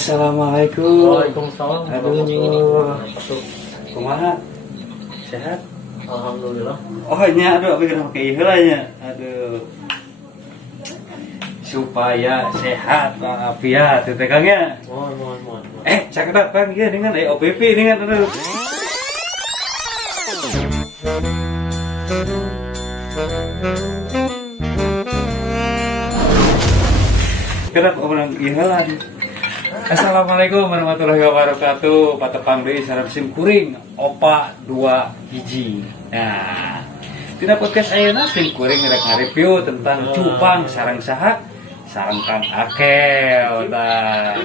Assalamualaikum. Waalaikumsalam. Aduh. Kumaha? Sehat? Alhamdulillah. Oh nya, aduh apa kena pakai ieu nya. Aduh. Supaya sehat walafiat teh Kang ya. Mohon. Sakedap Kang ieu dengan OPP dengan aduh. Kenapa orang ihalan? Assalamualaikum warahmatullahi wabarakatuh. Patepang deui sareng sim kuring opa 2 hiji. Nah, tina podcast ayeuna sim kuring rek ngareview tentang cupang sareng saha? Sareng Kang Akel. Tah,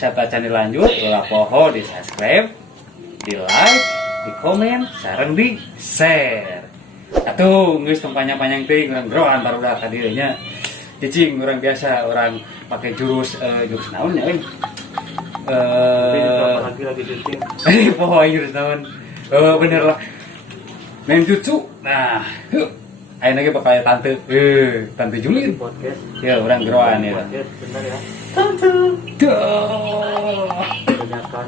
sata can dilanjut ulah poho di subscribe, di like, di komen, sareng di share. Atuh geus tong panjang-panjang teuing urang groan barudak ka dieu nya. Cicing orang biasa orang pakai jurus naon ya lagi syuting. Pokoknya jurus naon bener lah ninjutsu. Nah ayeuna ge pakai tante Julin Podcast. ya orang geroan ya Podcast bener ya. tante Banyakan.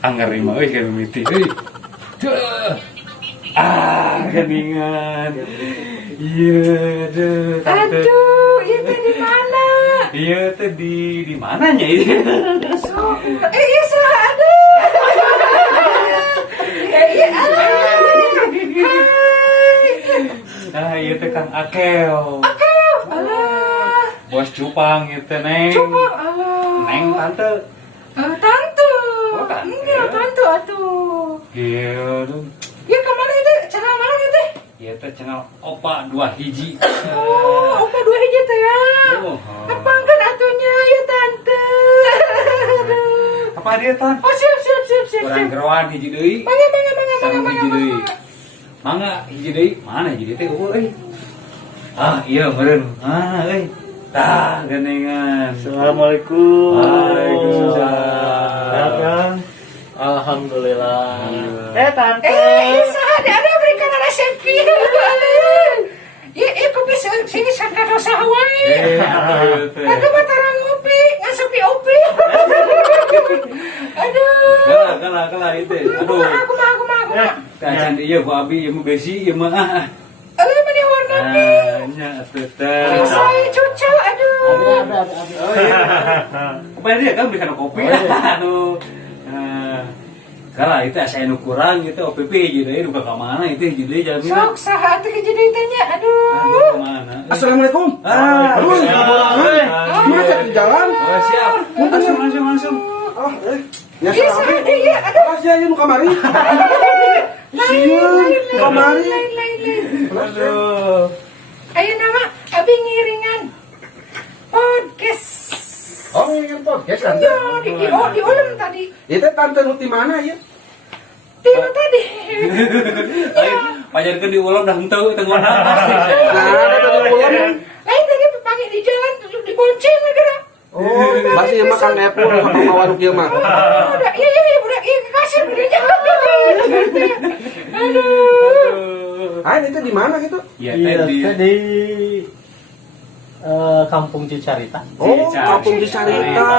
anggar mah euy kan mimiti euy geningan. Iya deh tante. Aduh, itu di mana? Iya teh di mananya ini? Iya salah ada. Iya ada. Nah, iya teh Kang Akel. Akel, alah. Bos cupang itu Neng. Cupang, alah. Neng tante. Tante. Oh, tante. Enggak, tante atuh. Iya dong. Ya kemana itu? Cara mana itu? Iya teh channel opa 2 hiji. Oh, opa 2 hiji teh ya. Oh. Apangkan atunya ya tante. Apa dia tan? Oh, siap. Orang geroan hiji deui. Mangga. Sareng hiji deui. Mangga hiji deui. Mana hiji teh euy. Iya meureun. Euy. Tah genengan. Assalamualaikum. Waalaikumsalam. Sehat kan? Alhamdulillah. Tante. Ada berikan resep kieu. Ya, kopi sini sangka dosa wae. Aku mataran ngopi, ngasepi opi. Aduh. Kalah itu. Aduh. Aku mah. Kacan ieu ku abi ieu mah besi ieu mah. Alah mani warna pi. Nya teteh. Saya cucu, aduh. Ada. Oh iya. Apa dia kan berikan kopi. Aduh. Kalah itu asa anu kurang gitu OPP hiji deui duka ka mana itu hiji deui jalmi. Sok saha teh jadi tanya, aduh. Aduh mana. Assalamualaikum. Aduh. Gimana di jalan? Oh siap. Langsung. Ya Iya, salah. iya, aduh. Pas ya nu kamari. Sieun kamari. Lain. Aduh. Ayo nama abi ngiringan podcast. Oh, ini podcast tante. Iya, di ulam tadi. Itu tante nu di mana ya? Tino tadi. Ayo pajarkeun di ulam dah henteu teu ngona pasti. Nah, ada tante ulang. Lain tadi panggil di jalan di bonceng negara. Oh, masih ya makan epul sama kawan kieu mah. Oh, udah, iya, budak, iya kasih budanya. Aduh. Ah, itu di mana gitu? Ya Iya, tadi. di Kampung Cicarita. Oh, kampung Cicarita.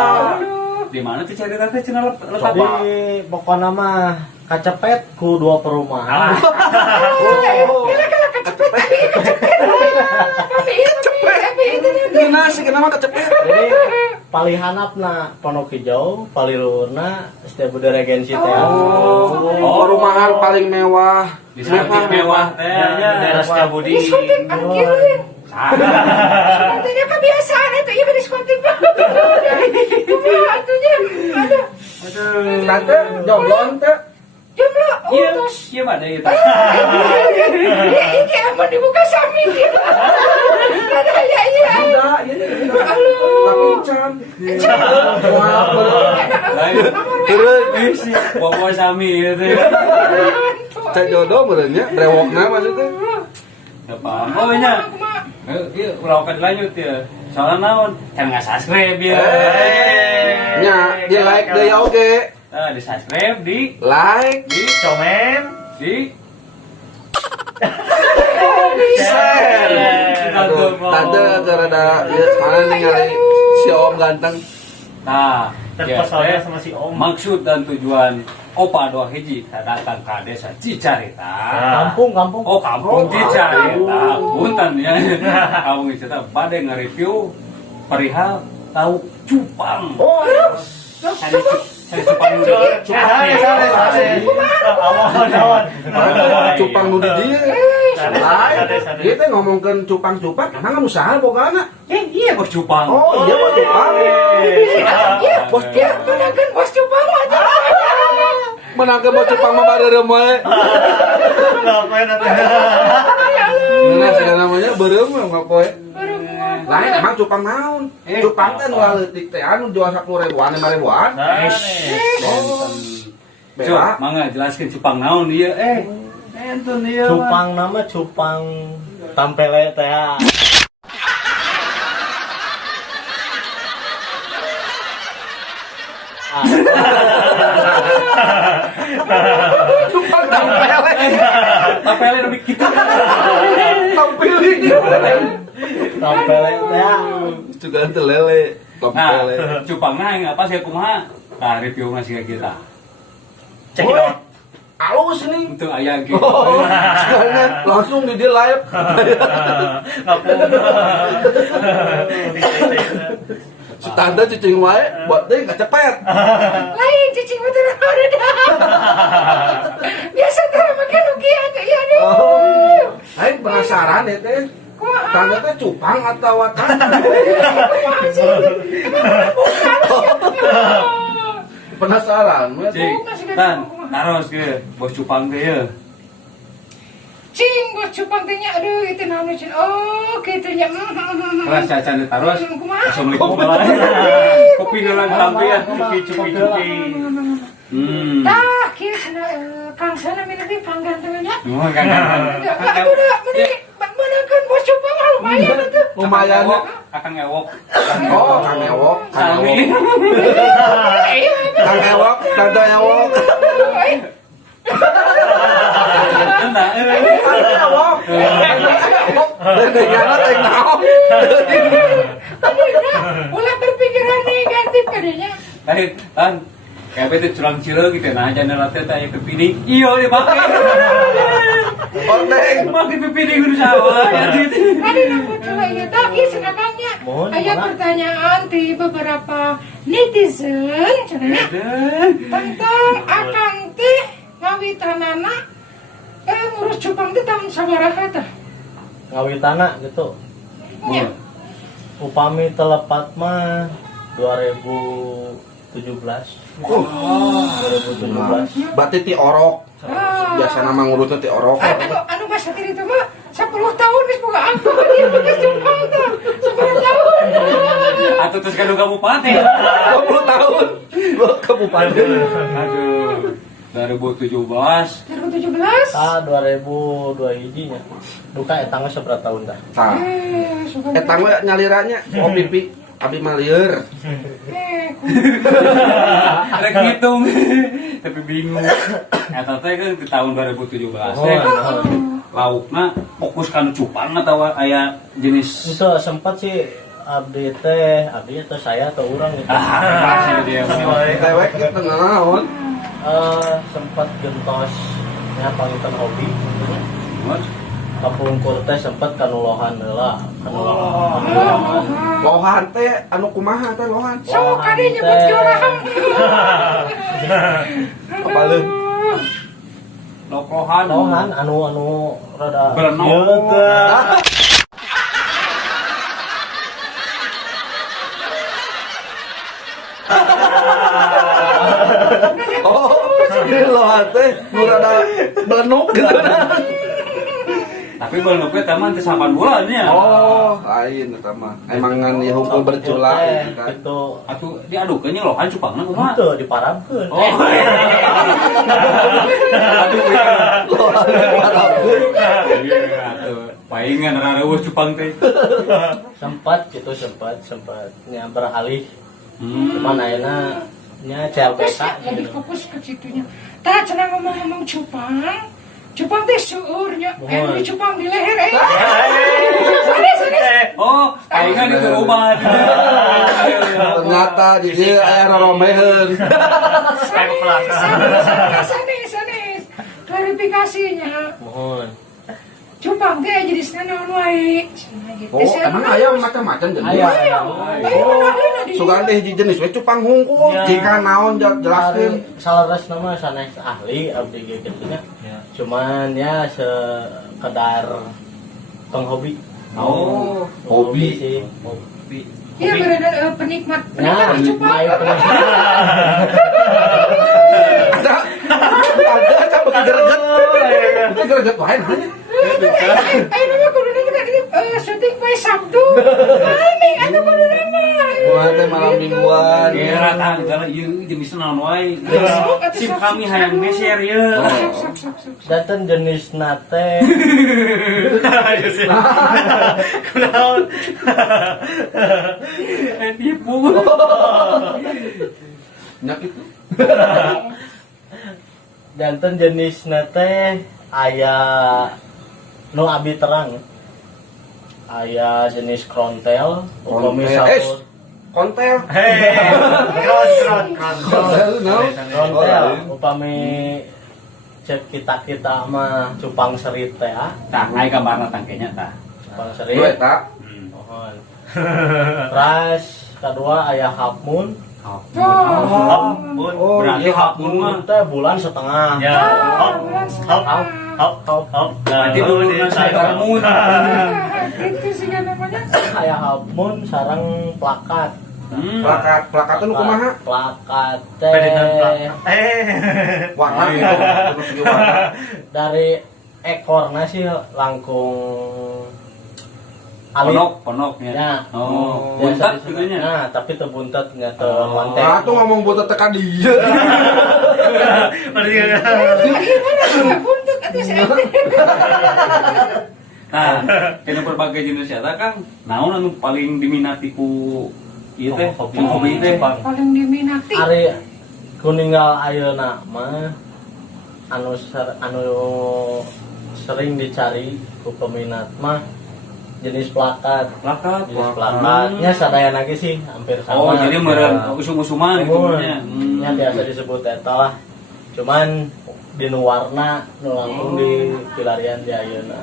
Di mana tuh cari tante cenah letak Di pokoknya mah kacepet ku 2 perumahan. Oh, kena sih kenapa kecepet? Jadi paling hanapna Pondok Hijau, paling luhurna Setiabudi Budi Regensi teh. Oh, perumahan paling mewah. di samping mewah teh daerah Setiabudi. Diskotik angkirin. Katanya kebiasaan itu iya diskotik. Atunya ada Tante jomblo teh. jomblo. Iya, Terus iya mana itu. ini aman dibuka sami. Ada ya iya. Udah, ini. Tapi can. Wah, Lain. Terus sih bawa sami gitu. cek jodoh berenya brewokna maksudnya. Apa? Oh nya. Iya, ulah kan lanjut ya. Soalnya naon? Kan nggak subscribe ya. Nya, di like deh ya oke. Di subscribe, di Like, Komen. di share. Aduh, tante rada ya mana nih ngali si om ganteng. Nah, Terpesona ya, sama si Om. maksud dan tujuan Opa Dua Hiji datang ke desa Cicarita. Kampung. Oh, kampung Cicarita. Punten ya. Kampung Cicarita bade nge-review perihal tahu cupang. Oh, Saya cupang dulu. Cupang nu di dieu. Lain. Ieu teh ngomongkeun cupang-cupang, emang anu saha bogana? Iya bos cupang. Oh, iya mah cupang. Iya, bos dia menangkan bos cupang aja. Menangkeun bos cupang mah bareureum we. ngapain atuh? Nah, segala namanya bareureum we ngapoe. Lain emang cupang naon? Cupang teh nu leutik teh anu jual 10.000-an 5.000-an. Cuk, mangga jelaskeun cupang naon ieu enten ieu. Cupang nama cupang tampele teh. Cupang tampele. Tapele lebih gitu. Tampili. Tampele teh. Juga teu lele. Nah, Tampele. cupang nah apa sih kumaha? Nah, review ngasih ke kita. Cek it out. Alus nih. Untuk aya gitu. Sekarang langsung di dia live. Standar cicing wae buat deh nggak cepet. Lain cicing betul ada dah. Biasa cara makan lukian ya nih. Oh, Aing penasaran ya teh. Tanda teh cupang atau wakan? Penasaran, we. Cik, tan, naros ke bos cupang teh ya. Cing bos cupang teh nya aduh itu naon cing. Oh, kitu nya. Kelas cacan taros. Kumaha? Assalamualaikum. Kopi dalam tampi ya. Cuki. Tah, kieu cenah Kang sana minum di panggan teh nya. Oh, kan. Aduh dah mending menangkan bos cupang lumayan atuh. Lumayan. Akang ewok. Oh, Kang Ewok, Kang Sami. Ewok, Kang Ewok, Tanda Ewok, Nah, Kang Ewok, Dedeknya teh naon? Ulah berpikiran negatif kadanya. tadi tan kayak bete curang cile gitu nah jangan latih tanya pipini iyo dipakai Ordeng. pakai pipini kudu sawah ya gitu. Tadi nambut coba iya tah kieu cenah Kangnya. Mohon, Aya mohon. pertanyaan di beberapa netizen cenah tentang akang teh ngawitanana ngurus cupang teh tahun sabaraha tah? Ngawitana gitu. Nya. Upami telepat mah 2017. 2017. Berarti ti orok. Biasa nama ngurutnya ti orok. Anu bahasa tiri itu mah 10 tahun geus boga aku dia geus cupang tah. 10 tahun. Atau terus kado kabupaten 20 tahun. Buat kabupaten. aduh 2017 2017. 2002 hijinya. Duka etang geus sabaraha tahun dah. Tah. Etang we nyaliranya oh pipi abdi mah lieur. rek ngitung tapi bingung eta teh kan di tahun 2017 teh laukna fokus kan cupang atau aya jenis Itu sempat sih abdi teh saya atau orang gitu. masih dia Dewek kita naon? Sempat gentos nya pangitan hobi. Kapungkur teh sempat kanulohan heula, kanulohan. Lohan teh anu kumaha teh lohan? So kade nyebut jurang. Apaleun? lokohan Lohan anu rada Berenang. ieu teh. Oh, ini lohan teh nu rada belenuk gitu. tapi beluknya teman teh 8 bulan ya Oh, lain eta mah. Emang ngan ieu hukum bercula Teh, kan. Itu atuh diadukeun nya lohan cupangna kumaha itu diparabkeun. oh aduh Lohan parabkeun. atuh paingan rareueuh cupang teh Sempat nya beralih. Cuman ayeuna nya Fokus CLBK ya, lebih fokus ke situnya. Tah cenah ngomong-ngomong cupang, Cupang teh suurnya, Mohon. di cupang di leher Sanes. Oh, ayeuna di rumah. Ternyata di dieu aya rorombeheun. Sanes. Klarifikasinya, Mohon. cupang teh jadi naon wae. Oh, emang aya macam-macam jenis. Aya. Ayo mana di Sugan teh hiji jenis we cupang hungkul. Ya. Jika naon jelaskeun. Salaras nama sanes ahli abdi ge kitu nya. Cuman ya sekedar penghobi. Oh, hobi. sih. Iya berada penikmat Nah, cupang. ayo terus. Ada kan begereget. Begereget wae nanya. Ayo nama kudu juga di syuting poe Sabtu. Maning atuh kudu nama. Kumaha teh malam mingguan. Kira tah segala ieu jenis naon wae. Sok, atuh, Sim sok, kami sok, hayang sok. geser ye. Sok. Datang jenis nate. Ayo sih. Kunaon? Tipu. Nya kitu. Jantan jenis nate aya nu abi terang. Aya jenis krontel, upami satu Kontel. krontel, No. upami cek kita mah cupang serit teh Tah, aya gambarna tangkenya tah. cupang Dua serit. eta. Mohon. Terus kedua aya half moon. Oh, Berarti hapun mah. Teh bulan setengah. Ya, Berarti dulu dia saya moon. Itu sih kan namanya. Aya half moon sareng plakat. Plakat nu kumaha? Plakat Pedetan teh Warna gitu. Terus segi warna. dari ekorna sih langkung alit. Ponoknya. Ya. Oh, Biasa buntat disebut. gitu nya. Nah, tapi teu buntet nya teu Oh. konten. Nah, tuh ngomong buat tekan dia. Buntut atuh si Nah, tina berbagai jenis eta Kang, naon anu paling diminati ku ieu teh, hobi teh. paling diminati. Ari kuninggal ayeuna mah anu sering dicari ku peminat mah jenis plakat. Plakat. Jenis plakatnya sadaya lagi sih hampir sama. Oh, jadi meureun usum-usuman gitu Umur. nya. Ya biasa disebut eta lah. Cuman di nu warna nu langsung di pilarian di ayeuna.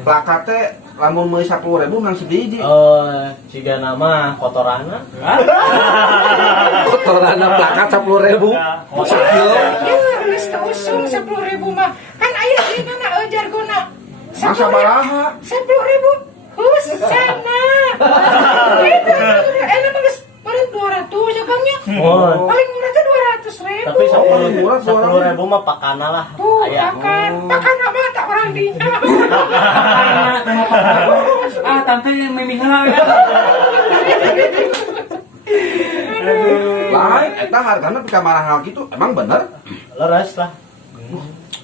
Plakat teh lamun meuli 10.000 nang sediji. Ciga nama kotorana. Kotorana plakat 10.000. Sakilo. Ya, geus teu usum 10.000 mah. Kan aya dina na jargona. Masa baraha? 10.000. Hus sana. Itu enak mah geus meureun 200 ya Kang nya. Oh. Paling murah teh 200.000. Tapi murah, 10.000 mah pakana lah. Tuh, Aya. pakan apa tak orang dinya. Ah, tante memihala. Lain eta hargana pika mahal gitu. Emang bener? Leres lah.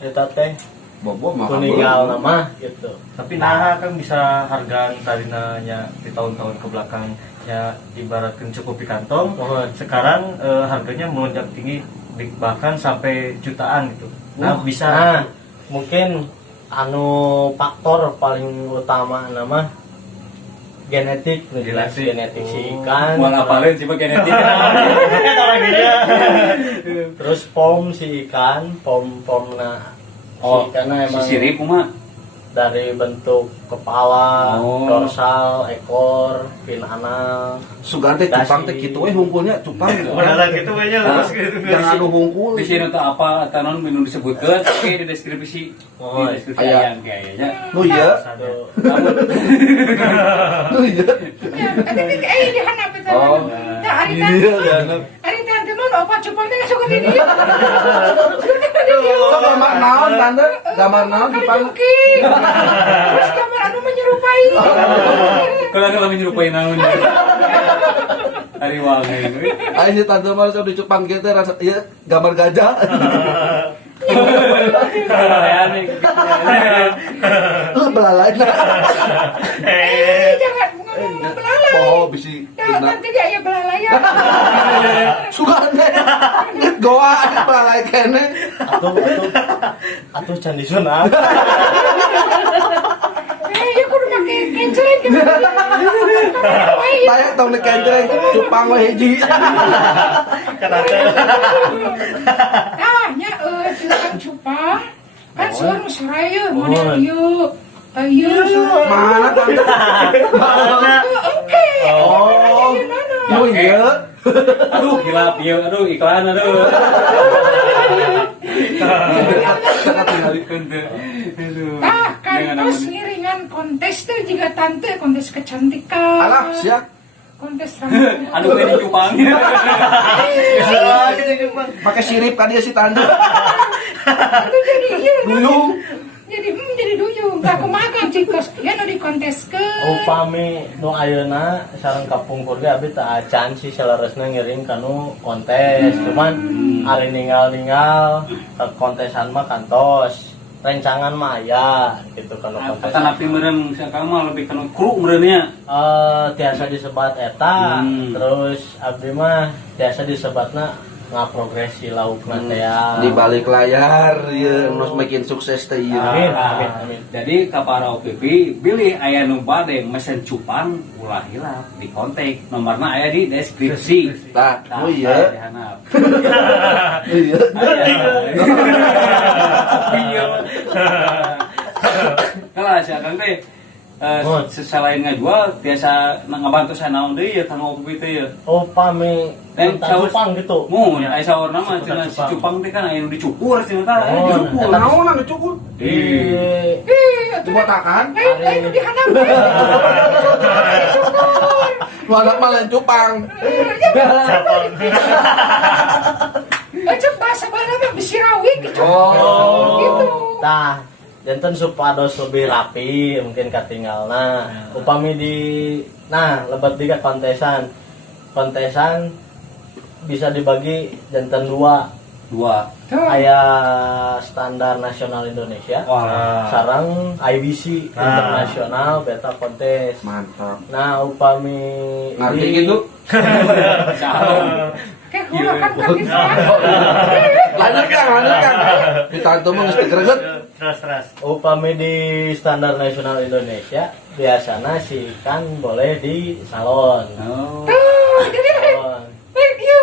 Eta teh Bobo mah. kuninggal nama gitu. tapi nah kan bisa hargaan tarinanya di tahun-tahun ke belakang ya ibaratkan cukup di kantong. Mohon. Sekarang harganya melonjak tinggi bahkan sampai jutaan gitu. Nah, bisa Nah, mungkin anu faktor paling utama nama genetik, genetik si ikan. Mau ngapalin sih genetik. Terus pom si ikan, pom-pomna Oh, si ikanna emang si sirip mah. dari bentuk kepala, Oh. dorsal, ekor, fin anal. Sugan teh cupang teh kitu we hungkulnya cupang. Padahal gitu aja Nah, terus gitu. Jangan anu hungkul. Di sini tuh apa tanon minum disebutkeun oke di deskripsi. Oh, Di deskripsi aya. yang kayaknya. Nu ieu. Tuh. Nu ieu. Di handap itu. Oh. Tah ari Di teh. dieu ya. Ari teh teh mah opat cupang teh suka di dieu. So gambar naon tante? Gambar naon Kali cupang? Juki. Terus gambar anu menyerupai. Kalau menyerupai naon. Ari wangi. Ayo si tante mah sok di cupang kieu teh rasa ieu gambar gajah. Oh. Belalai. Jangan ngomong belalai. Oh, bisi. Ya, Sunda. nanti dia aya belalaya. Sugande. Nget goa balai kene. Atuh candi Sunan. Ya kudu make kenceleng gitu. Saya tong dikencereng cupang we hiji. Nya tukang cupang kan suara saraya model ieu. Ayo, Mana tante? oke. Oh. Oh iya. Aduh, gila, iya, aduh, iklan, aduh. Sangat tinggalikeun teh. Aduh. Kantos ngiringan kontes tuh juga tante kontes kecantikan. Alah, siap. Kontes rambut. Aduh, ini cupang. Pakai sirip kan dia si tante. Itu jadi iya. Duyung. Jadi duyung. Tak kumakan cikos. Ya nu dikonteskeun. Upami nu ayeuna sareng kapungkur ge abi teu acan sih saleresna ngiring kanu kontes. Cuman ari ninggal-ninggal ke kontesan mah kantos. Rencangan mah aya gitu kanu kontes. Tapi meureun sakang mah lebih kana kru meureunnya. Tiasa disebat eta, terus abdi mah tiasa disebatna ngaprogresi laukna teh ya. Di balik layar ya nos makin sukses teh ieu. Amin. Jadi kapara OPP pilih aya nu bade mesen cupang ulah hilap di kontak nomorna aya di deskripsi. Tah, oh iya. Dihanap. Iya. Iya. Kalau siakan teh selain ngajual biasa ngabantu sanaon deui ya kang OPP teh ya. Upami cupang gitu. Mun aya saurna mah cenah si cupang teh kan aya nu dicukur cenah tah. Dicukur, naon anu dicukur? Coba takan. Lain nu dihanap. Lu anak mah lain cupang. Cep bahasa Bali mah bisirawi gitu. Oh. Gitu. Tah, janten supados lebih rapi mungkin katinggalna. Upami di lebat tiga kontesan bisa dibagi janten dua aya standar nasional Indonesia sarang IBC internasional beta kontes. Mantap. Nah upami Ngerti gitu? Kayak gua kan kaki Lanjut Kang. Kita itu mah geus greget. Terus. upami di standar nasional Indonesia biasanya si kan boleh di salon. jadi Salon. iya.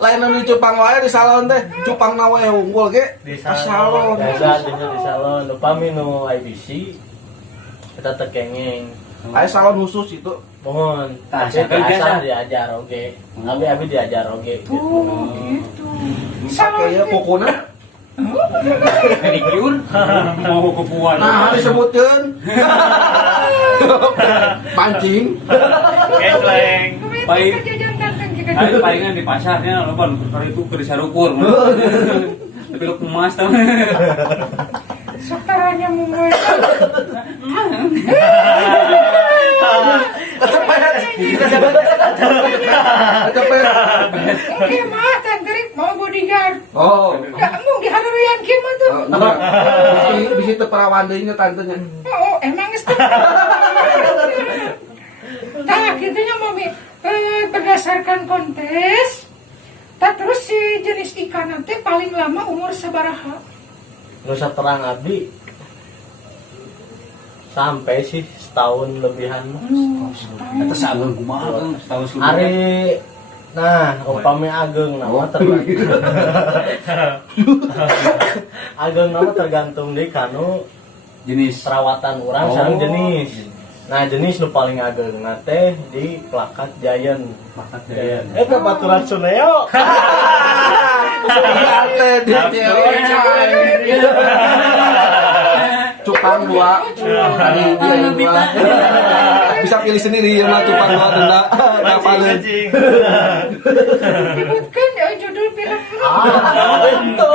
Lain anu di cupang wae di salon teh. Cupang na wae unggul ge Di salon. Biasa di salon. Upami nu IBC kita tekenging. Aya salon khusus itu. Mohon, Tah, tapi siapa biasa biasa? diajar oge. Abi diajar oge. Oh, gitu. Pakai ya pokona. Pedicure mau kepuan. Nah, disebutkeun. Pancing. Gengleng. Baik. Jajan tantang juga. Ada palingan di pasarnya loba kalau itu ke disarukur. Tapi lu emas tau. Sektaranya mungkin. Oke mah tanterik mau bodyguard. Oh. Enggak mau dihareuyan kieu mah tuh. Bisi teu perawan deui nya tantenya. Oh, emang geus teu. Tah gitunya mami berdasarkan kontes. Tah terus si jenis ikan nanti paling lama umur sabaraha? Nu saterang abdi sampai sih setahun lebihan mah. Eta sageung kumaha Kang setahun sebelumnya. Ari upami ageng nama tergantung. Ageng nama tergantung di kanu jenis perawatan orang sareng jenis. Nah jenis nu paling ageng teh di plakat Giant. Giant. Baturan Suneo. Ate di cewek. Cupang dua. Tadi dia yang dua. Bisa pilih sendiri ya mah cupang dua denda. Kapaleun. Disebutkan judul film. Itu.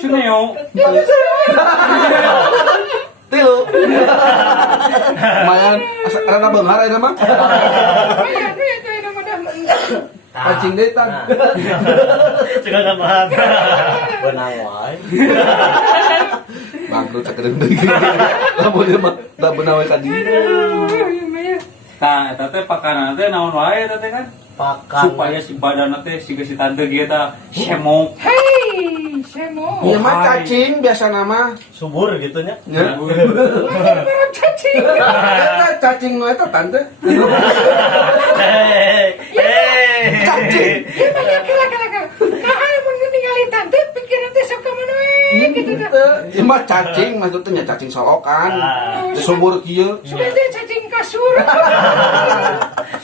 Suneo. Tilu. Lumayan rada beunghar eta mah. Iya, itu nama Pancing deui tan. Juga tambahan. Benang wae. Bangkrut sakedeung deui. Lamun ieu mah da beunang we ka dieu. Tah, eta teh pakanan teh naon wae eta teh kan? Pakan Supaya si badan teh si tante dia teh semok. Hei, semo. Ieu mah cacing biasa nama. subur gitu nya. Ya. Barang cacing. Eta cacing nu eta tante. Cacing. Ieu mah ya kala-kala. Nah, mun ningali tante pikiran teh sok ka mana we gitu tah. Ieu mah cacing maksudnya cacing solokan. Sumur kieu. Sudah teh cacing kasur.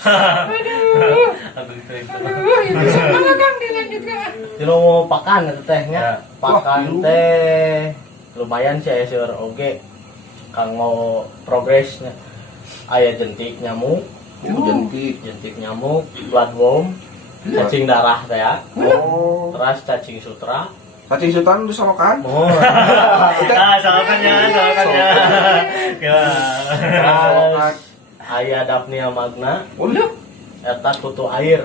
Aduh. Aduh, itu sama Kang dilanjutkan. Tino pakan eta teh nya. Pakan teh lumayan sih aya seueur oge. Kang mau progresnya. Aya jentik nyamuk, jentik nyamuk, bloodworm, cacing darah teh ya. Oh. Terus cacing sutra. Cacing sultan di solokan. Oh. Salakannya. Terus aya Daphnia magna. Udah. Eta kutu air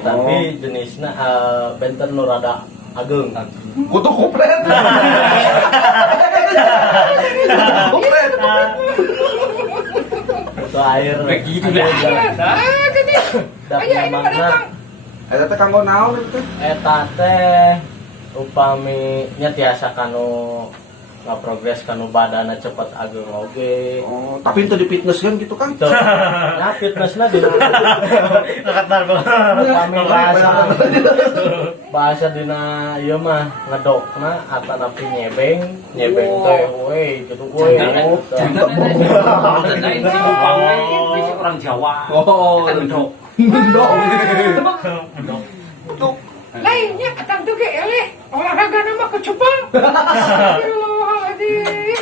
tapi jenisnya benten nu rada ageng. Kutu kupret. Kupret. Kutu air. Begitu dah. Ah, gede. Daphnia Aya ini magna. datang. Eta teh kanggo naon eta teh? Eta teh upami nya tiasa kanu ngaprogres kanu badana cepet ageng oge. Oh, tapi itu di fitness kan gitu kan? Tuh, nah fitnessna di upami bahasa dina ieu mah ngedokna atau napi nyebeng teh we gitu we. Jangan lain si Jepang si orang Jawa. Oh, Kan ndok. Untuk Lainnya katang tuh ke eleh olahraga nama kecupang. Astagfirullahaladzim.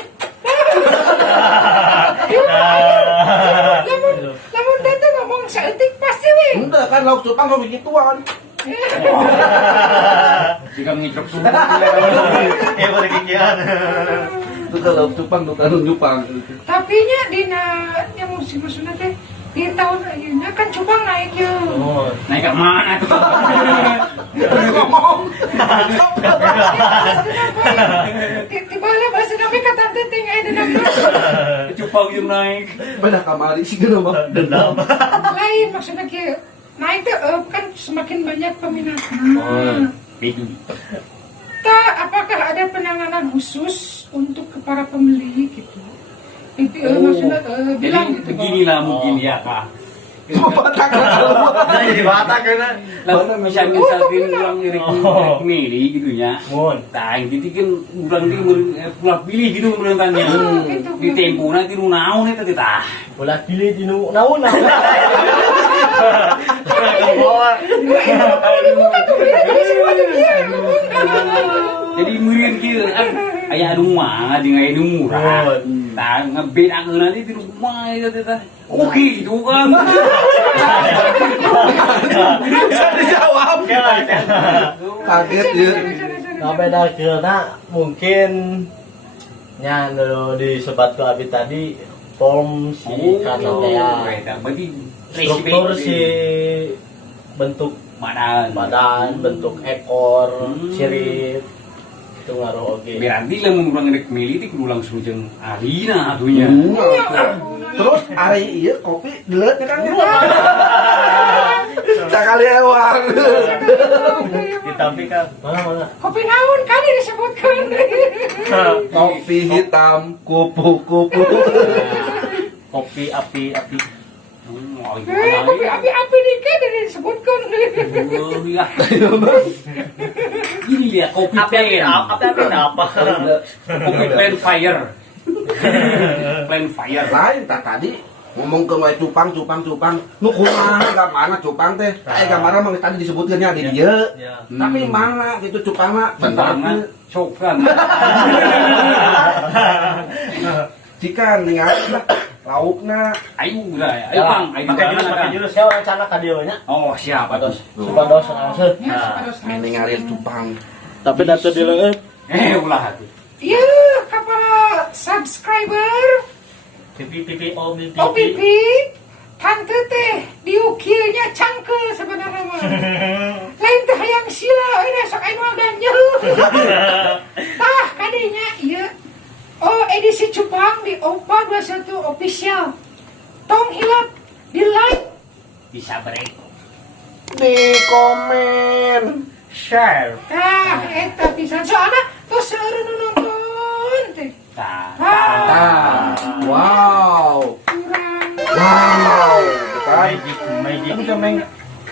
Namun tante ngomong seetik pasti weh. enggak kan lauk cupang kok begituan. Jika mengicrok sumur. boleh kikian. Itu kan lauk cupang bukan cupang. Tapi nya dina yang musim maksudnya teh di tahun ayeuna kan cupang naik ya. Oh, Naik ke mana tuh? Ngomong. Tiba lah bahasa nabi kata tante ting aya dina Cupang yang naik. Beda kamari sih kan mah. dendam. lain maksudnya kieu. Naik tuh kan semakin banyak peminatnya. Itu. Apakah ada penanganan khusus untuk ke para pembeli gitu? Maksudnya bilang gitu. Beginilah mungkin ya kak. Batak keluar. Jadi batak kan. Lalu misalnya orang irik mili gitu ya. Mun. Nah, gitu kan orang di pulang pilih gitu menurutnya. Di tempo nanti nu naon eta teh tah. Ulah pilih di naon. Jadi meureun kieu aya anu mah jeung aya nu murah. Tah ngebedakeun nanti di rumah eta teh tah. Oke gitu kan. Bisa dijawab. Kaget ya. Beda karena mungkin nya nu disebat ke abi tadi form si kanalnya. Eta berarti Struktur si bentuk badan, bentuk ekor, sirip itu ngaruh oge. berarti lamun urang rek milih ti kudu langsung jeung alina atunya. Terus hari iya kopi dileutnya kan. Sekali ewang. Tapi kan mana Kopi naon kan disebutkan. Kopi hitam kupu-kupu. kopi api. Kopi api dikit disebutkan. Oh iya. Ini ya kopi plain. Api apa? Kopi plain fire. Plain fire. Lain tak tadi ngomong ke wae cupang nu kumaha gambarna cupang teh gambarna mah tadi disebutkeunnya di dieu tapi mana gitu cupangna Bentarna cokan. jika ningali laukna Ayo lah, ayo Bang, ayo Pakai jurus ya rencana ka dieu nya. Oh, siapa tuh? Supados langsung. ningali cupang Tapi datu dileungeup. Ulah atuh. Iya, kapal subscriber Pipi OPP tante teh diukieunya cangkel sebenarnya mah. Lain teh hayang sila euy sok aya nu ganjel. Tah kadinya ieu. Oh, edisi cupang di Opa 21 official. Tong hilap di like, Bisa break. Di komen. Share. tah eta pisan soalna tos seureun nu nonton teh. Tah. Tah, Wow. kurang. Wow. Kan Magic. Tapi sameng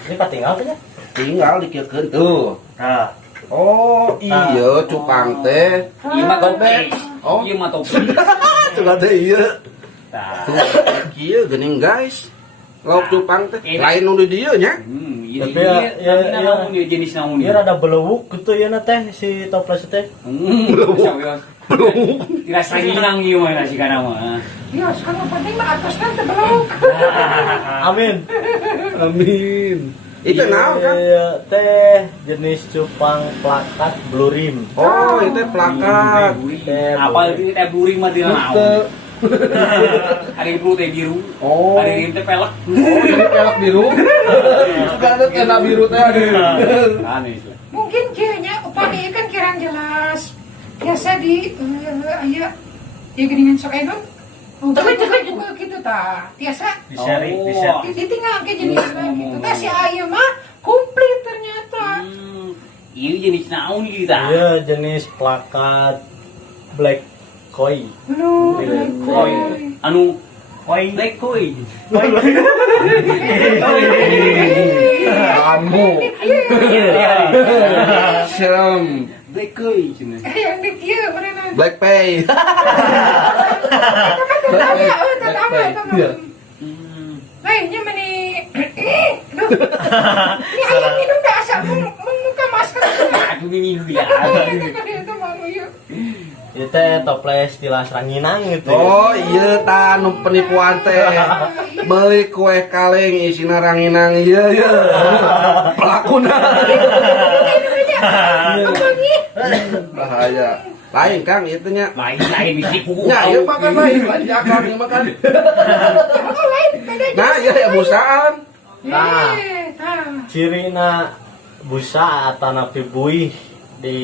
ini patinggal tuh ya. tinggal dikeukeun tuh. Nah, Oh, iya cupang teh. Ieu mah topeng. Oh. Ieu mah topeng. Coba teh iya. Tah. Kieu geuning guys. Lauk cupang teh Ini. lain nu di dieu nya. Ieu Tapi ya, ya, ya. naon ieu jenis naon Iya rada belewuk gitu ya na teh si toples teh. Dirasa hinang ieu mah si kana mah. Ya, sekarang penting mah atasna teh belum. Amin. Amin. Itu naon kan? Iya, teh jenis cupang plakat blue rim. Oh, itu plakat. Apa itu teh bluring mah dina naon? Hari blue teh biru. Oh. Hari ini teh pelek. Oh, ini pelek biru. Suka ada kena biru teh. Aneh sih. Mungkin kayaknya upami kan kirang jelas. Biasa di aya ya geuningan sok enon. Tapi gitu tah. Biasa di share, di share. ditinggal ke jenis gitu. Tah si aya mah komplit ternyata. Ieu jenis naon ieu tah? Iya jenis plakat black koi. Lu Koi. Anu koi black koi. Kamu serem. Black koi cenah. yang di kieu mana Black Pay. Iya. lainnya meni duh ini ayam minum dah asal muka masker Aduh minggu ya. itu malu yuk Itu teh toples tilas ranginang gitu. Oh iya ta nu penipuan teh. Beli kue kaleng isina ranginang iya iya. Pelakuna. Bahaya. Lain Kang itu nya. Lain misi kuku. Nya ieu makan lain akan ieu makan. lain beda Nah, iya ya busaan. Nah, tah cirina busa atau napi buih di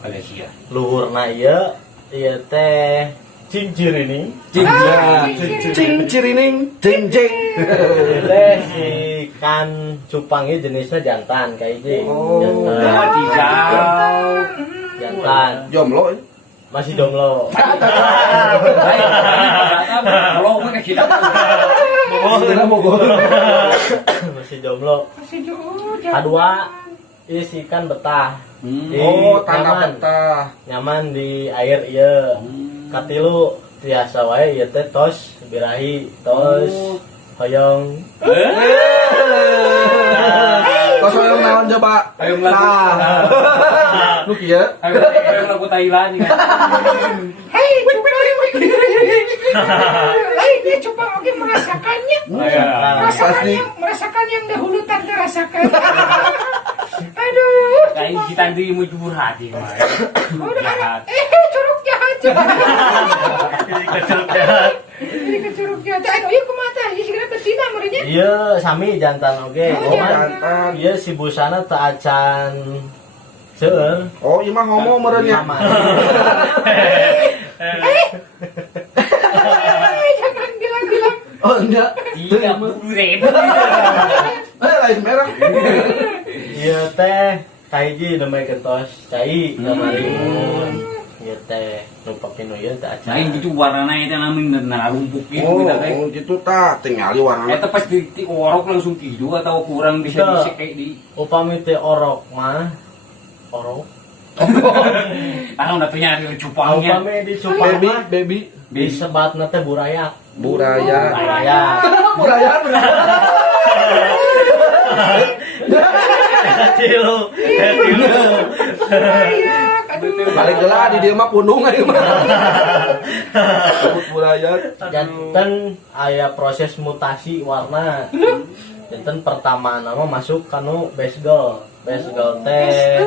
Malaysia. luhurna ieu ieu teh cincir ini. Cing cirining cing cing. Teh si kan cupangnya jenisnya jantan kayak gitu. Oh. Jantan. Jomblo. Masih jomblo. Kalau mah kita. Masih jomblo. masih jauh Kedua, isi kan betah. Oh, tanah nyaman. betah. Nyaman di air iya. Katilu tiasa wae ieu teh tos birahi tos hoyong. Kos hoyong naon coba? Hoyong lagu. Nah. Lu kieu. Ayo lagu Thailand ya. hei cupang lainnya cupang oke merasakannya merasakan yang dahulu tante rasakan aduh Kain kita nanti mau jujur hati mah. udah Jahat. curug jahat jadi ke curug jahat aduh iya kumata iya segera betina murinya Iya sami jantan oge. Oh, Cuman jantan. ieu si busana teu acan seueur. Oh, ieu mah ngomong meureun nya. Sama. jangan bilang-bilang Oh, enggak. 30.000. Lain merah. Ieu teh kahiji nembe kentos cai kamarimun. Ieu teh nu pake nu ieu teu acan. Lain gitu warnanya itu namun narumpuk gitu Oh, kita teh. gitu ta, tingali warna. Eta pas di orok langsung kidu atau kurang bisa Bisa. disek kayak di. Upami teh orok mah orok. Tahu udah punya cupangnya. Upami di cupang Baby, mah baby. disebatna teh burayak. Buraya. Burayak. Buraya. Kecil. ayak aduh Balik geula di dieu mah pundung ieu mah. Sebut buraya. Janten aya proses mutasi warna. Janten pertama nama masuk kanu basegel. Basegel teh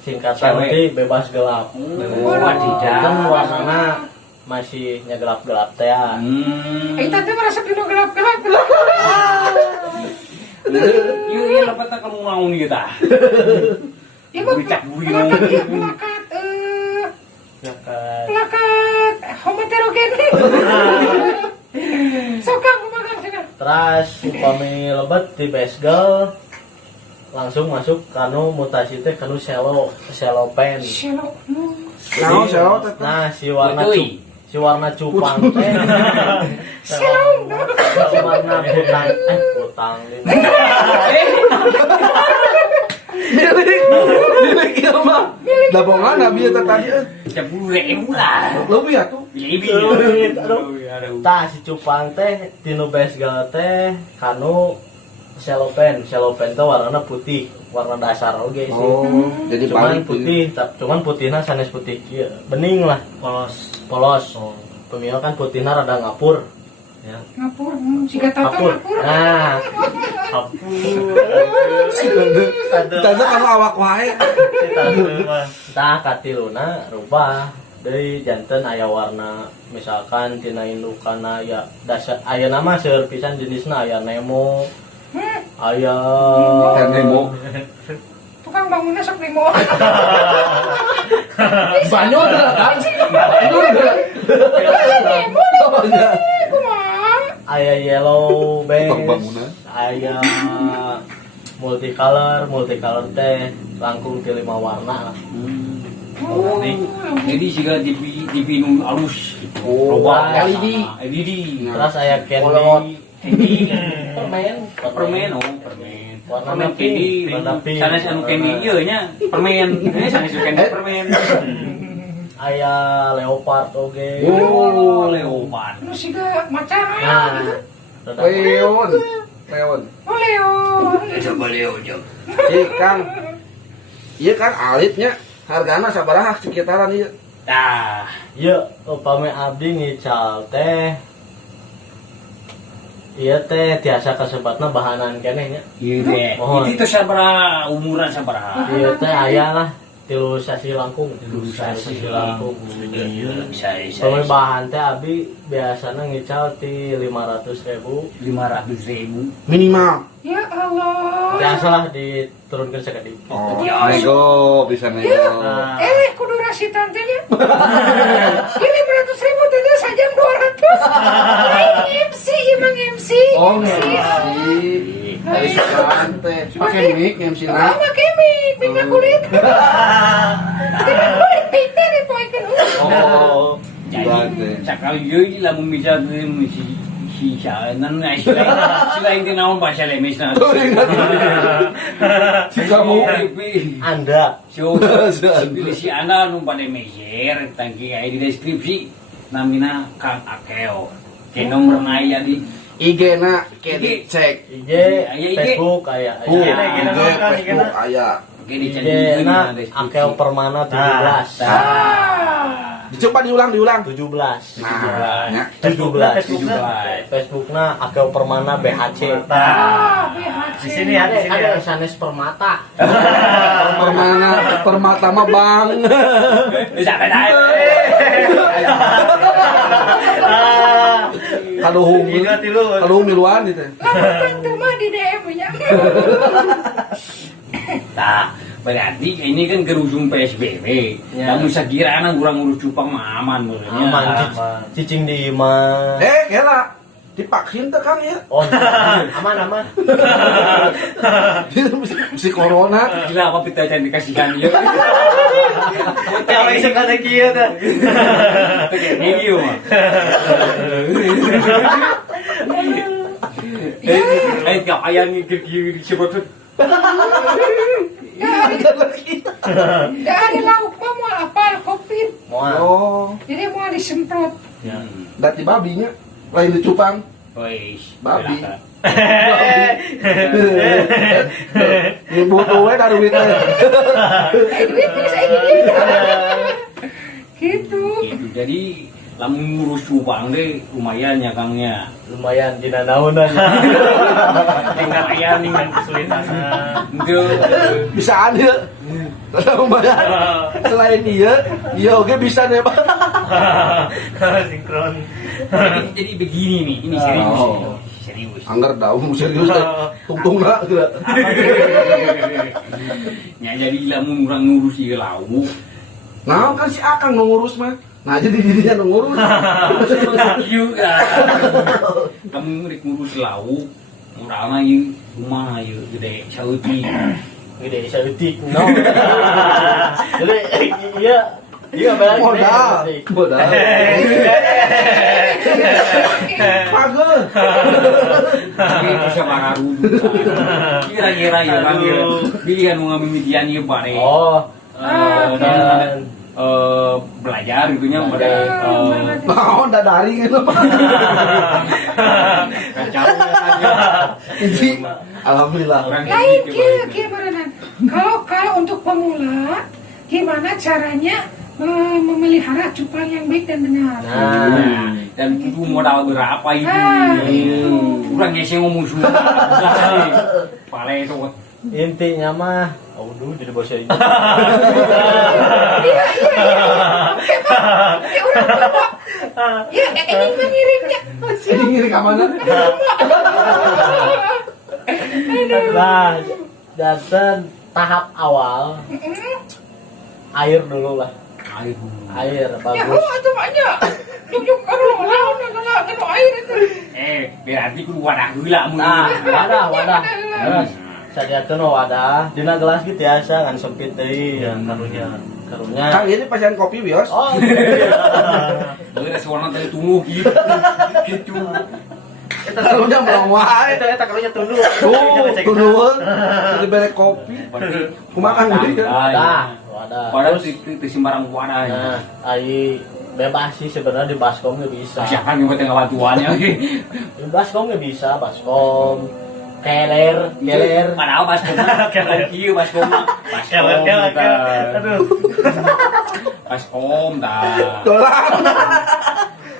singkatan Cewek. teh bebas gelap. Wadidaw. Janten warnana masih nyegelap-gelap teh. tante merasa dino gelap-gelap Iya lepas tak kamu mau nih kita. ya mah Bucak bui pelakat ngomong. ya pelakat Nyakat. pelakat homoterogen sokang makan cenah Teras upami lebet di besgel langsung masuk kanu mutasi teh kanu selopen. Selo. Naon selo teh? Nah si warna cupang teh Selo. si warna putang Milik ieu mah. Dabongan abi eta tadi 10.000 lah. Leuwih atuh. Aduh. tah si cupang teh tinu besgel teh kanu selopen teh warna putih warna dasar oge sih. Oh, jadi Cuman balik putih, cuman putihna sanes putih kieu. Bening lah, polos. Oh. Pemio kan putihna rada ngapur. Ya. Ngapur, siga tata Ngapur. ngapur. Nah, Tanda kamu awak wae. tah katiluna rubah deui janten aya warna misalkan tina indukan aya dasar aya nama seueur pisan jenisna aya Nemo, aya Nemo. Tukang bangunnya sok Nemo. Banyu kan? Banyu Nemo. Kumaha? aya yellow Tukang base, bangunan. aya multicolor teh langkung ti 5 warna lah. Oh, Jadi jika TV nu alus Oh, robot LED. LED. Terus aya Kolot. Candy. permen Permen. warna Permen candy. warna pink. Sanes anu candy ieu nya permen. Sanes candy permen. Aya leopard oge. Oh, leopard. lu siga macan Nah, gitu. rada- Leon. Oh, Leo. Coba Leo jom. Kang. Iya kan alitnya hargana sabaraha sekitaran ieu. Tah, Ieu upami abdi ngical teh ieu teh tiasa kasebatna bahanan keneh nya. ieu teh. Mohon. Itu sabaraha umuran sabaraha? Ieu teh aya lah 3 sasi langkung. 3 sasi langkung. Iya, bisa. Upami bahan teh abdi biasana ngical ti 500.000. 500.000. Minimal. Ya Allah. Biasa lah diturunkeun sakadi. Oh, Ya, nego bisa nego. Nah, Kudu rasi tantenya. Ini 500.000 tadi sajam 200. Lain MC, emang MC. Oh, MC. Dari sukaan teh. Cuma kemik MC Oh, na. make mik, mik na kulit. Tidak kulit, mik na nih poekeun. Oh. Jadi, sakali ieu lamun bisa si saeunan si lain teh naon bahasa lemesna. Si kamu. Anda Si Anda nu pada mejer tangki aya di deskripsi namina Kang Akeo. Ke nomor na aya di IG na ke cek. IG, Aya IG. Facebook aya. IG, Aya. Facebook aya. oke IG dicantumkeun na di deskripsi. Akeo Permana 17. Dicoba diulang. 17. Nah, nya. 17. 17. Facebookna Akeo Permana BHC. Di sini ada Ada sanes permata. Permata mah Bang. Sampai dah. Kaduhung. Ingat lu. Kaduhung miluan itu. Tante mah di DM nya. Nah, berarti ini kan gerujung PSBB. Ya. Namun sekiranya kurang urus cupang mah aman menurutnya. Aman, cicing di imah. Kela dipaksin teh Kang ya. Oh, aman. Si corona. Gila apa pita can dikasihkan ya. Kalau bisa kata kieu teh. Kayak gitu mah. Enggak ayang gitu sebut. Dari lauk mah mau apa? Covid. Moal. Oh, Jadi mau disemprot. Ya. dati babinya lain dicupang. Wis, Babi. Ibu tuwe dari duitnya. Duitnya saya gini. Gitu. Gitu. Jadi lamun ngurus cupang deh lumayan ya Kangnya. Lumayan dina naonan. Tinggal aya dengan kesulitan. Itu Bisa ada. Lumayan. Selain dia oke bisa deh Pak. Sinkron. jadi begini nih, ini serius. Oh. Serius. Anggar daun serius teh. Tungtung enggak geura. Ya jadi lamun kurang ngurus ieu lauk Nah kan si Akang nu ngurus mah. Nah jadi dirinya nu ngurus. Ieu kamu rek ngurus lauk muralna ieu kumaha ieu gede saeutik. Gede saeutik no. Jadi iya balik Modal. Pagel. Itu sama Haru. Kira-kira ya Bang ya. Pilihan mau ngamimitian ieu bare. Oh, Dan belajar gitunya pada Mau dadari gitu mah. kacau Ini alhamdulillah. Lain kia berenang. Kalau untuk pemula, gimana caranya memelihara cupang yang baik dan benar? Nah, dan itu modal berapa itu? Kurang ngese ngomong sudah. Pale itu. intinya mah aduh jadi bahasa ini. Iya. Kayak orang tua. Ya, ini mengirimnya. Ini ngiri ka mana? Nah, dan tahap awal air dulu lah. Air Ya, bagus. itu banyak. Juk kalau air itu. Berarti kudu wadah heula mun. Nah, wadah. Terus sadiakeun wadah, dina gelas gitu biasa ngan sempit deui ya karunya. Kang ini pasien kopi bios. Oh. Heula soalna teh tunggu gitu. Gitu. Eta karunya melong wae. Eta karunya tunduk. Turun. Jadi bere kopi. Kumaha Kang deui? Wadah. Padahal itu sembarang wadah. Nah, ai bebas sih sebenarnya di baskom nggak bisa. Siapa yang buat bantuannya? Di baskom nggak bisa, baskom. Keler. Padahal baskom. Iya baskom. Keler. Aduh. Baskom dah. Dolar.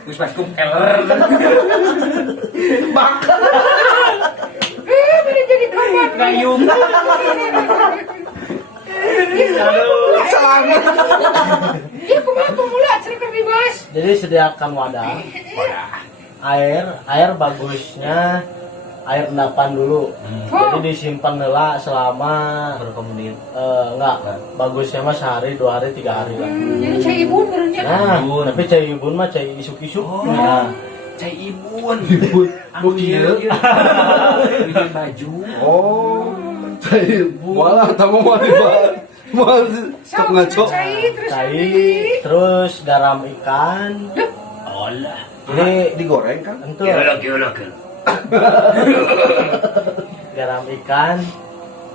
Terus baskom keler. Bakal. Mana jadi kawan. Gayung. Sangat. Ya, kumaha pemula cerita bebas. Jadi sediakan wadah. Air bagusnya air endapan dulu. Jadi disimpan heula selama berapa menit? enggak. Bagusnya mah sehari, 2 hari, 3 hari lah. Jadi cai ibu benernya. Nah, tapi cai ibun mah cai isuk-isuk. Nah, Cai ibun. Bu kieu. Bikin baju. Oh. Cai bola tamu mah di mal sok ngaco. Cai terus cai terus garam ikan. Olah. Ini Digoreng kan? entu Kira.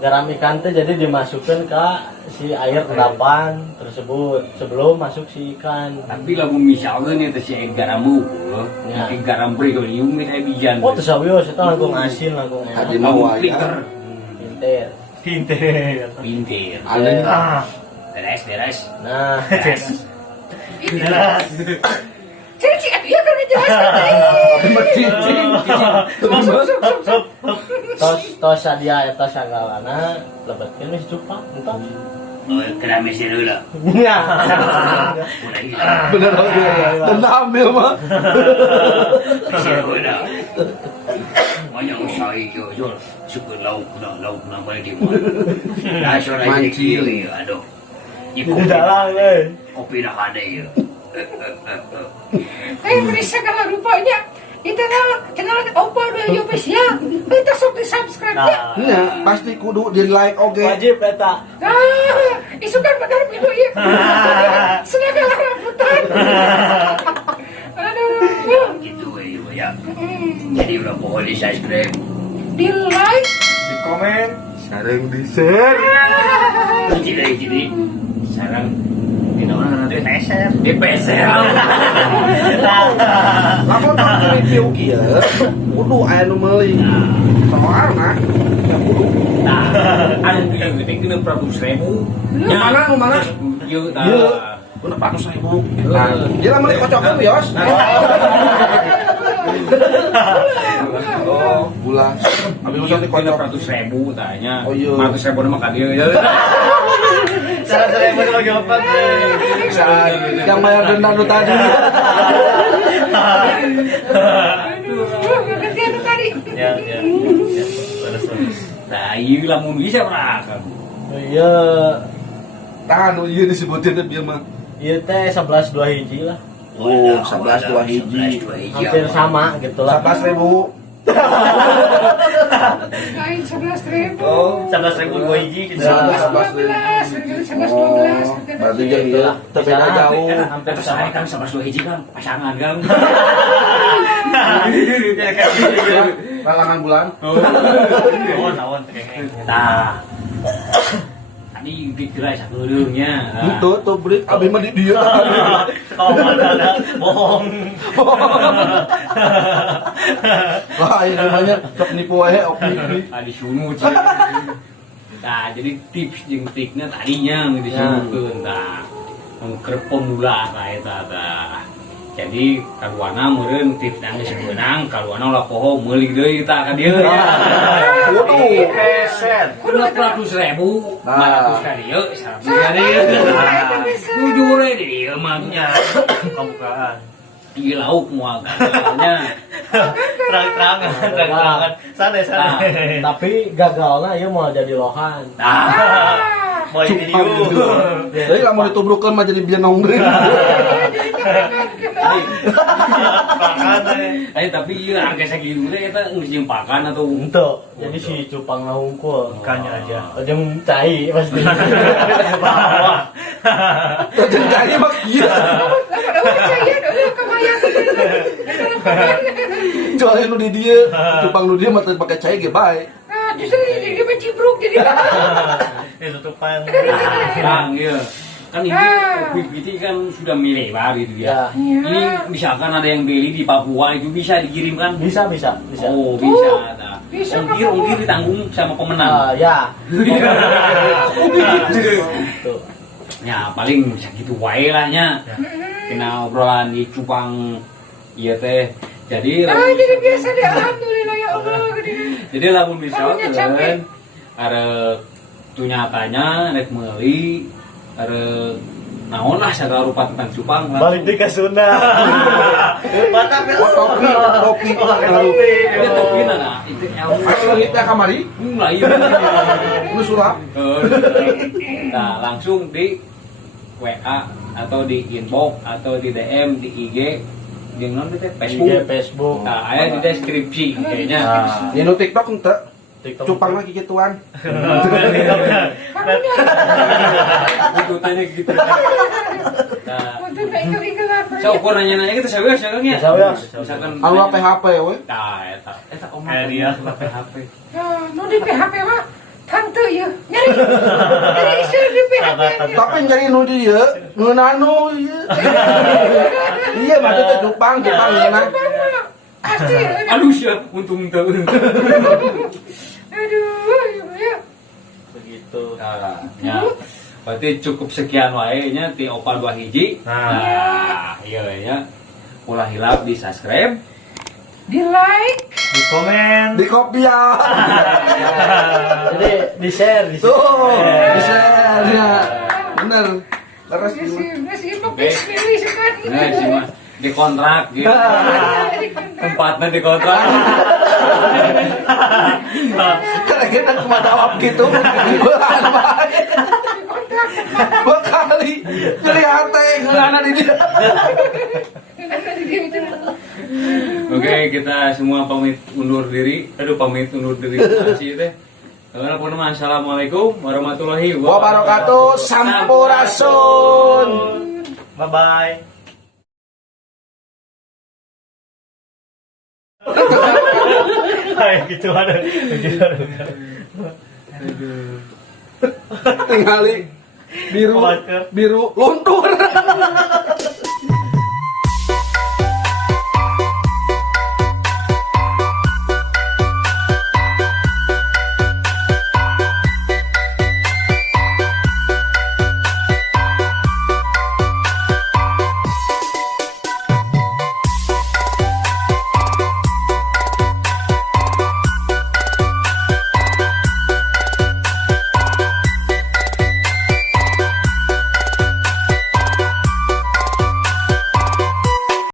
garam ikan teh jadi dimasukkan ke si air endapan tersebut sebelum masuk si ikan. Tapi lamun misalnya nih teh si garam Ya. mungkin garam premium nih saya bijan. Oh tuh sawios itu langsung asin langsung Tadi enak. mah Lamun waya. pinter. Pinter. Pinter. Alin. Beres. Nah, Cici, iya kan dijelaskan. Cicing. tos sadia eta sagalana lebetkeun geus cupang entos. Kena mesin dulu. Nya. Bener oke. Dan ambil mah. Mesin dulu. Banyak usaha jujur. Syukur lauk na boleh di mana. Dah sore Mancing. ini aduh. Di dalam le. Kopi dah ada ya. Beri segala rupanya. Itu channel Opa udah Yopes ya. Kita sok di subscribe ya. Nya pasti kudu di like oke. Wajib eta. Isu kan benar pilu ya. Senagalah rambutan. Aduh. Gitu ya. Jadi udah pohon di subscribe. Di like. Di komen. Sareng di share. Jadi sekarang kita orang nanti di peser. Lamun tong review kieu kudu aya nu meuli. Soalna ya kudu. Nah, anu yang gede kena 100.000. Nu mana? Yuk, Ieu. Bener 100.000. Nah, dia lah meuli kocokeun bios. Oh, bulas. Abi mah Yuk, di kena kocok. 100.000 tanya. Oh, iya. 100.000 nama ka dieu ya. Cara-cara yang bener lagi apa? Yang bayar denda nu tadi. Aduh, ganti anu tadi. Ya. Terus. Nah, ieu lamun bisa berak. Iya. Tah nu ieu disebutin teh bieu mah. Iya teh 11 2 hiji lah. Oh, 11 2 hiji. Hampir sama gitu lah. 11.000. Lain 11.000. Oh, 11.000 dua hiji gitu. 11 12. Berarti jadi ya, terbeda jauh. Hampir Terus sama. saya kan 11 hiji kan pasangan kan. Ya kayak gitu. Ralangan bulan. Naon kayaknya. Nah, tadi dikira sakeuleunya. Tuh beli abi mah di dia. Oh, mana bohong. Wah, ini namanya sok nipu wae opni. Tadi sunut sih. Nah, jadi tips jeung triknya tadinya geus disebutkeun tah. Keur pemula ka eta tah. Jadi kaluana meureun tips geus beunang, kaluana ulah poho meulik deui tah ka dieu nya. Waduh. Keset. 200.000, 500 ka dieu, 100 ka dieu. Jujur we di dieu mah nya. Pembukaan. Ieu lauk moal katanya. Terang-terangan. Santai. Tapi gagalnya ya mau jadi lohan. Nah, Mau ini yuk. Jadi lamun ditubrukeun mah jadi bieu nonggreng. tapi ieu harga sakitu teh eta geus jeung pakan atau Untuk jadi si cupang ngahungkul. Ikannya aja. Jeung cai pasti. Bawah. Jeung cari mah kieu. Udah percaya udah kebayang. Jualin nu di dieu, cupang nu dieu mah teu pake cai ge bae. Nah, justru dia mencibruk jadi. Itu tutupan. Bang, iya. Kan ini OPPT kan sudah melebar gitu ya. Ya. Ini misalkan ada yang beli di Papua itu bisa dikirimkan? Bisa. Oh, bisa. Nah. Bisa ke Ongkir ditanggung sama pemenang. Ya. Tuh. Ya paling segitu wae lah nya. Kena obrolan di cupang iya teh. Jadi jadi biasa deh, alhamdulillah ya Allah. jadi lamun misalkan Tahunya capek. ada tu nyatanya rek meuli ada naon lah segala rupa tentang cupang Balik di Sunda. Batak ya. Topi ngaruh. ini topi nah itu Ayo kita kamari, mulai nu surah. nah langsung di WA atau di inbox atau di DM di IG di non teh Facebook Facebook. nah aya di deskripsi kayaknya Di nu TikTok henteu. TikTok. Cupang lagi gituan. itu tanya gitu nah Untuk ingel-ingelan. saya ukur nanya-nanya gitu saya ya misalkan Anu PHP we. nah eta omah Kayak dia. PHP Nah, nu di PHP mah tante ya. Nyari isu di PHP. Tapi nyari nu dieu, nu nanu ieu. Iya mah teh cupang enak. Pasti. aduh siap untung teu Aduh, ya. Begitu. nah ya berarti cukup sekian wae nya ti Opa 2 hiji Nah. iya ya ulah hilap di subscribe Di like. Di komen. Di kopiah. Jadi di share Tuh, bisa ya. Bener. Terus Nasi mah pilih sekali. nah sih mah di kontrak gitu tempatnya di kontrak karena kita kumadawap gitu. Belan bae. Bekali nyeri hate ngeulana di dia. oke kita semua pamit undur diri pamit undur diri terima kasih teh Assalamualaikum warahmatullahi Wabarakatuh. Sampurasun. Bye bye. Hai gitu ada. Tingali biru luntur.